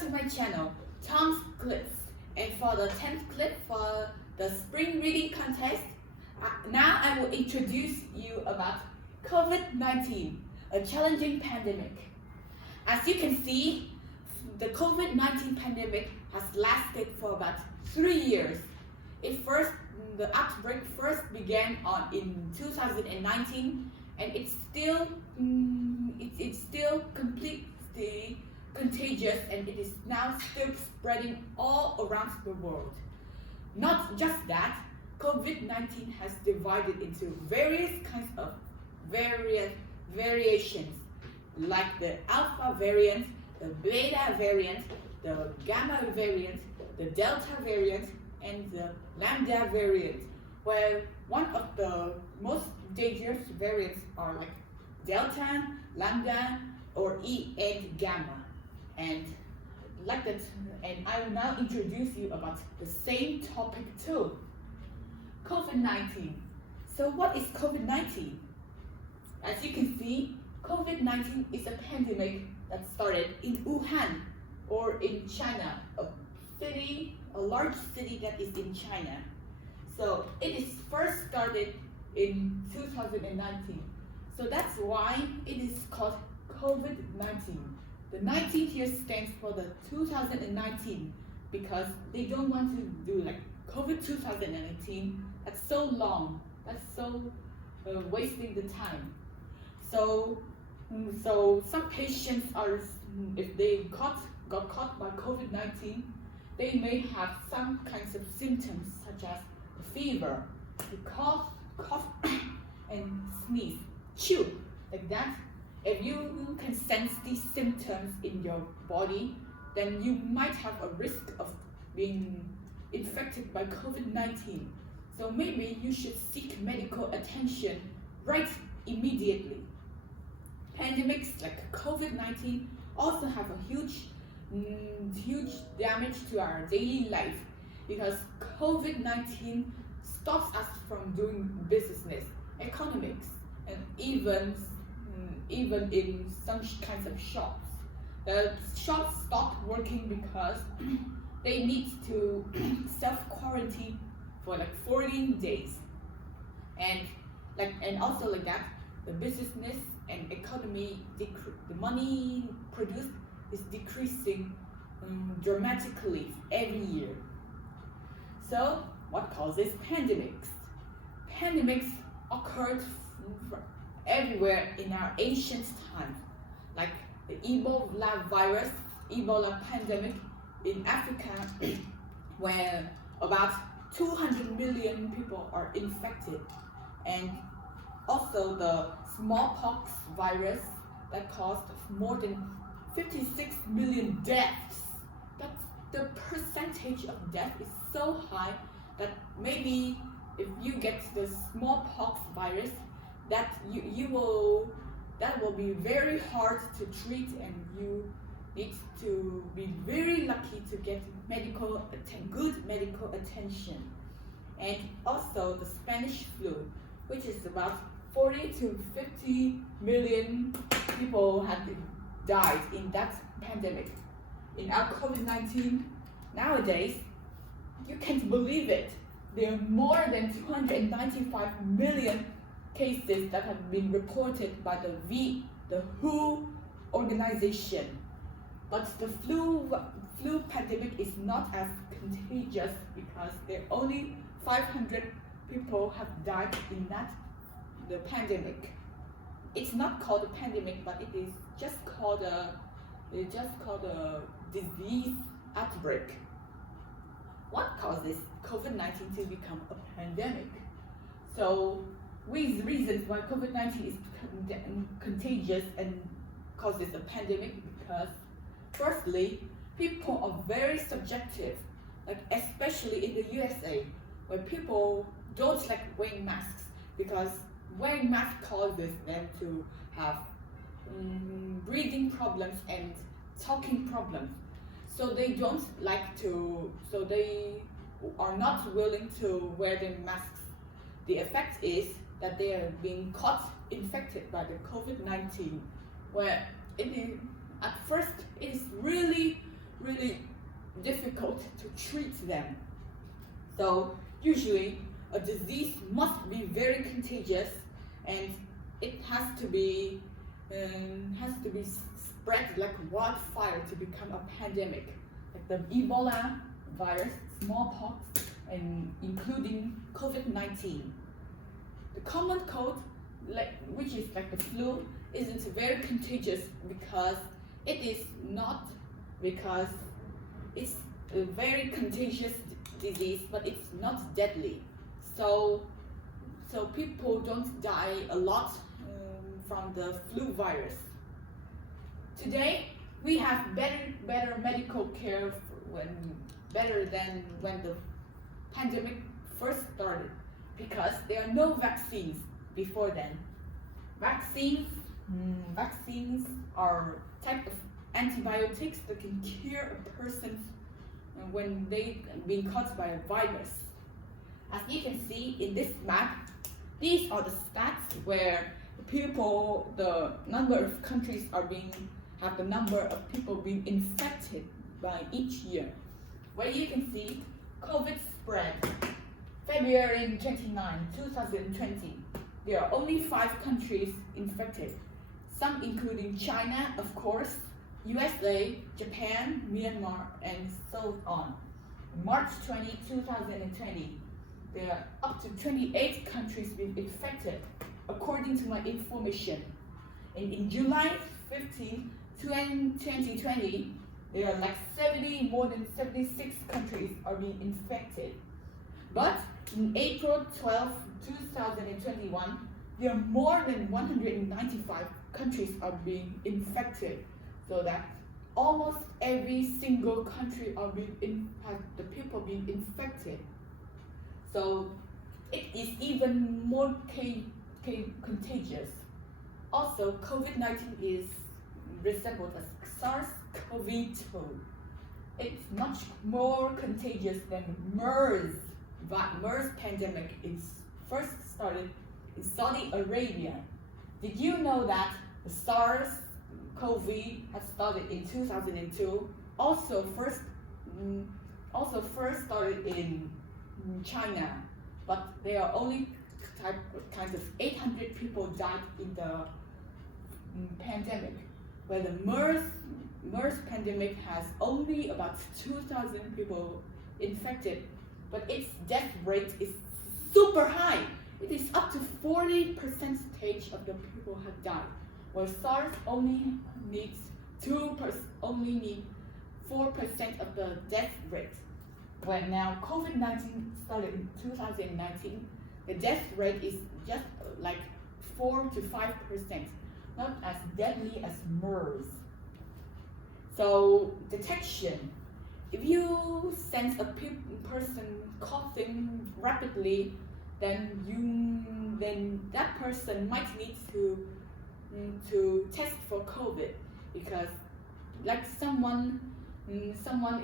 to my channel, Tom's Clips. And for the 10th clip for the spring reading contest, now I will introduce you about Covid-19, a challenging pandemic. As you can see, the Covid-19 pandemic has lasted for about 3 years. The outbreak first began in 2019, and it's still completely contagious, and it is now still spreading all around the world. Not just that, COVID-19 has divided into various kinds of variations, like the alpha variant, the beta variant, the gamma variant, the delta variant, and the lambda variant, where one of the most dangerous variants are like delta, lambda, or E and gamma. And like that, and I will now introduce you about the same topic too. COVID-19. So what is COVID-19? As you can see, COVID-19 is a pandemic that started in Wuhan, or in China, a large city that is in China. So it is first started in 2019. So that's why it is called COVID-19. The 19 here stands for the 2019 because they don't want to do like COVID 2019. That's so long. That's so wasting the time. So some patients are, if they got caught by COVID-19, they may have some kinds of symptoms such as fever, cough, and sneeze, chew, like that. If you can sense these symptoms in your body, then you might have a risk of being infected by COVID-19. So maybe you should seek medical attention right immediately. Pandemics like COVID-19 also have a huge damage to our daily life, because COVID-19 stops us from doing business, economics, and even in some kinds of shops. The shops stopped working because they need to self-quarantine for like 14 days. And also like that, the business and economy, the money produced is decreasing dramatically every year. So what causes pandemics? Pandemics occurred everywhere in our ancient times, like the Ebola pandemic in Africa, where about 200 million people are infected, and also the smallpox virus that caused more than 56 million deaths. The percentage of death is so high that maybe if you get the smallpox virus, that will be very hard to treat, and you need to be very lucky to get good medical attention. And also the Spanish flu, which is about 40 to 50 million people have died in that pandemic. In our COVID-19 nowadays, you can't believe it. There are more than 295 million cases that have been reported by the WHO organization. But the flu pandemic is not as contagious because only 500 people have died in the pandemic. It's not called a pandemic, but it is just called a disease outbreak. What causes COVID-19 to become a pandemic? So with reasons why COVID-19 is contagious and causes a pandemic, because firstly, people are very subjective, like especially in the USA, where people don't like wearing masks because wearing masks causes them to have breathing problems and talking problems. So they are not willing to wear the masks. The effect is that they are being infected by the COVID-19, where at first it is really to them. So usually a disease must be very contagious, and it has to be spread like wildfire to become a pandemic, like the Ebola virus, smallpox, and including Covid-19. The common cold, which is like the flu, isn't very contagious because it's a very contagious disease, but it's not deadly. So people don't die a lot from the flu virus. Today we have better medical care better than when the pandemic first started, because there are no vaccines before then. Vaccines are type of antibiotics that can cure a person when they've been caught by a virus. As you can see in this map, these are the stats where the number of countries have the number of people being infected by each year. Where you can see COVID spread February 29, 2020. There are only 5 countries infected, some including China, of course, USA, Japan, Myanmar, and so on. March 20, 2020, there are up to 28 countries being infected, according to my information. And in July 15, 2020, there are more than 76 countries are being infected. But in April 12, 2021, there are more than 195 countries are being infected. So that almost every single country has the people being infected. So it is even more contagious. Also, COVID-19 is resembled as SARS-CoV-2. It's much more contagious than MERS. But MERS pandemic is first started in Saudi Arabia. Did you know that the SARS-CoV had started in 2002? Also first started in China, but there are only kind of 800 people died in the pandemic, where the MERS pandemic has only about 2,000 people infected, but its death rate is super high. It is up to 40% of the people have died, while SARS only needs 4% of the death rate. When now COVID-19 started in 2019, the death rate is just like 4 to 5%, not as deadly as MERS. So detection. If you sense a person coughing rapidly, then that person might need to test for COVID, because like when someone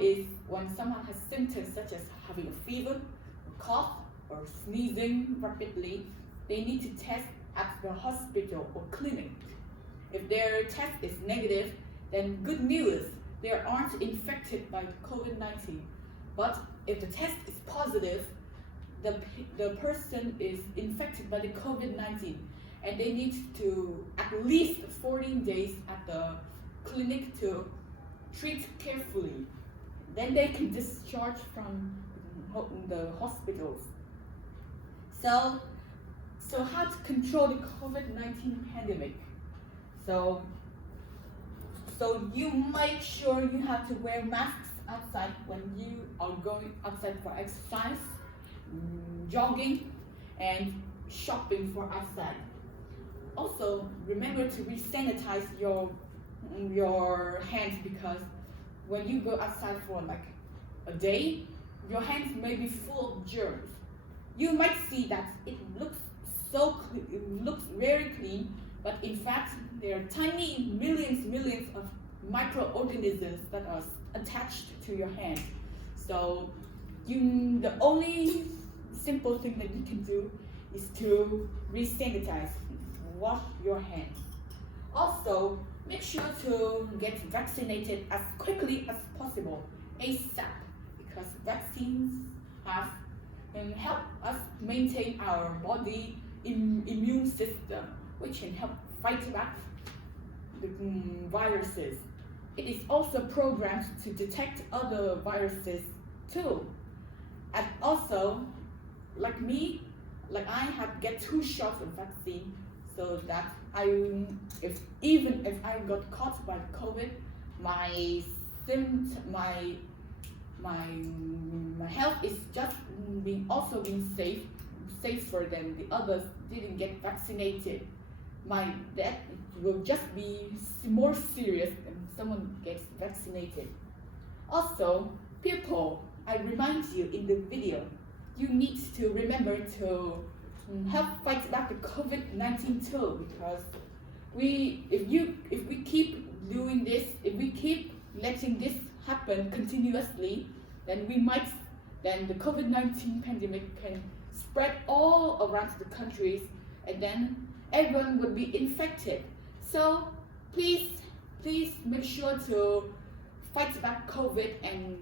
has symptoms such as having a fever, a cough, or sneezing rapidly, they need to test at the hospital or clinic. If their test is negative, then good news, they aren't infected by COVID-19. But if the test is positive, the person is infected by the COVID-19, and they need to at least 14 days at the clinic to treat carefully. Then they can discharge from the hospitals. So how to control the COVID-19 pandemic? So you make sure you have to wear masks outside when you are going outside for exercise, jogging, and shopping for outside. Also, remember to re-sanitize your hands, because when you go outside for like a day, your hands may be full of germs. You might see that it looks very clean, but in fact there are tiny millions of microorganisms that are attached to your hand. So the only simple thing that you can do is to re-sanitize, wash your hands. Also, make sure to get vaccinated as quickly as possible, ASAP, because vaccines have help us maintain our body immune system, which can help fight back the viruses. It is also programmed to detect other viruses too. And also, like me, I have get 2 shots of vaccine, so that even if I got caught by COVID, my health is just being safer than the others didn't get vaccinated. My death will just be more serious when someone gets vaccinated. Also, people, I remind you in the video, you need to remember to help fight back the COVID-19 too, because if we keep doing this, if we keep letting this happen continuously, then the COVID-19 pandemic can spread all around the countries, and then everyone will be infected. So please make sure to fight back COVID and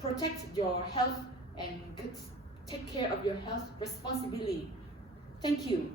protect your health and take care of your health responsibly. Thank you.